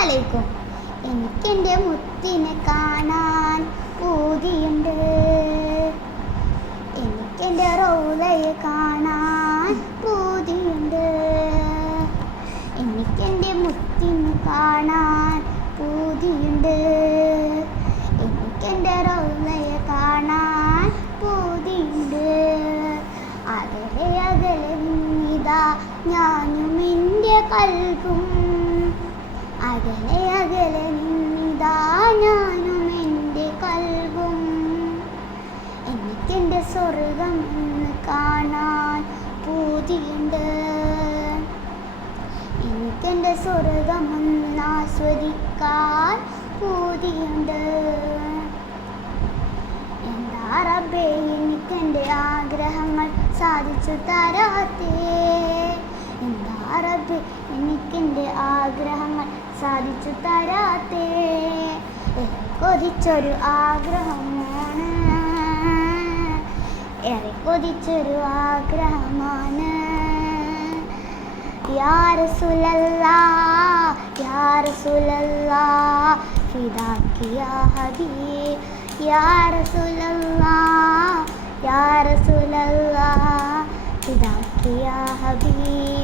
അലൈക്കും. എനിക്കെൻ്റെ മുത്തിനെ കാണാൻ പൂതിയുണ്ട്. എനിക്കെൻ്റെ റൗളയെ കാണാൻ പൂതിയുണ്ട്. എനിക്കെൻ്റെ മുത്തിനെ കാണാൻ പൂതിയുണ്ട്. എനിക്കെൻ്റെ റൗളയെ കാണാൻ പൂതിയുണ്ട്. അകലെ അകലെ നിന്നിതാ ഞാനും എൻ്റെ കൽബും. അകലെ അകലെ നിന്നിതാ ഞാനും എൻ്റെ കൽബും. എനിക്കെൻ്റെ സ്വർഗം ഒന്ന് കാണാൻ പൂതിയുണ്ട്. എനിക്കെൻ്റെ സ്വർഗം ഒന്ന് ആസ്വദിക്കാൻ പൂതിയുണ്ട്. എന്താ റബ്ബേ എനിക്കെൻ്റെ ആഗ്രഹങ്ങൾ സാധിച്ചു തരാത്തേ? എന്താ റബ്ബേ എനിക്കെൻ്റെ ആഗ്രഹങ്ങൾ സാധിച്ചു തരാത്തേ? കൊതിച്ചൊരു ആഗ്രഹമാണ്, ഏറെ കൊതിച്ചൊരു ആഗ്രഹമാണ്. യാ റസൂലല്ലാഹ് യാ റസൂലല്ലാഹ് ഫിദാകി യാ ഹബീബ്. യാ റസൂലല്ലാഹ് യാ റസൂലല്ലാഹ് ഫിദാകി യാ ഹബീബ്.